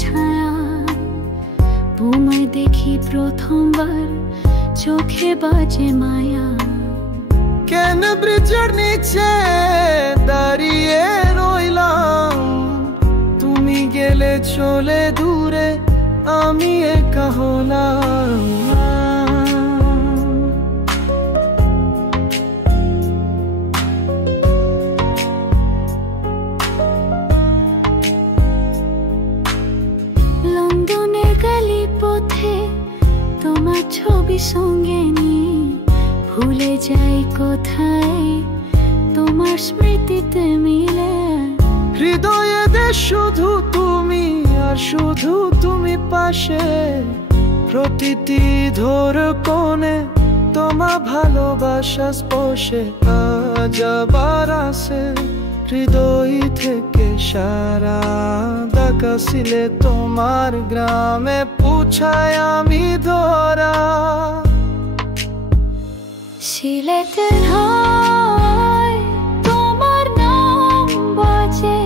ছায়া, তোমায় দেখি প্রথমবার চোখে বাজে মায়া। কেন ব্রিজের নিচে দাঁড়িয়ে রইলাম, তুমি গেলে চলে দূরে আমি একা হলাম। লন্ডনের গলি পথে তোমার ছবি সঙ্গে নিয়ে ভুলে যাই কোথায় তোমার স্মৃতিতে মিলে। হৃদয়ে দে শুধু তুমি আর শুধু তুমি পাশে, প্রতিটি ধর কোণে তোমার ভালোবাসা স্পর্শে। আজ আবার আসে হৃদয় থেকে সারা, ডাকাছিলে তোমার গ্রামে পুছায় আমি ধরা। সিলেটের হয় তোমার নাম বাজে,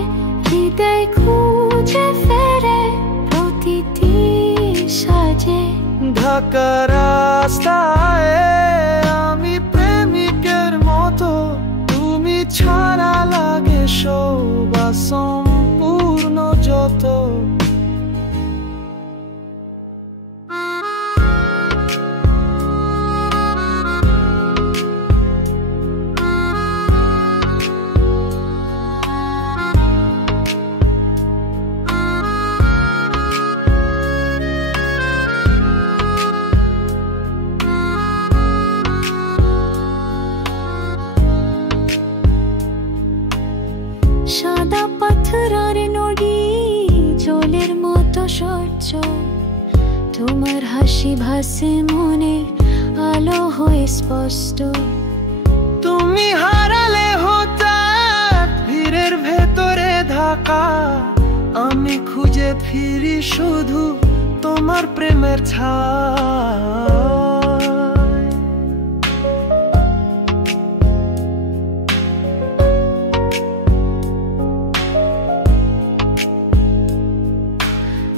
হৃদয় খুঁজে ফেরে প্রতিটি সাজে। ঢাকার রাস্তায় আমি প্রেমিকের মতো, তুমি ছাড়া লাগে সব অসম্পূর্ণ যত। সাদা পাথর আর নদী জলের মতো স্বচ্ছ, তোমার হাসি ভাসে মনে আলো হয়ে স্পষ্ট। তুমি হারালে হঠাৎ ভিড়ের ভেতরে ঢাকা, আমি খুঁজে ফিরি শুধু তোমার প্রেমের ছায়া।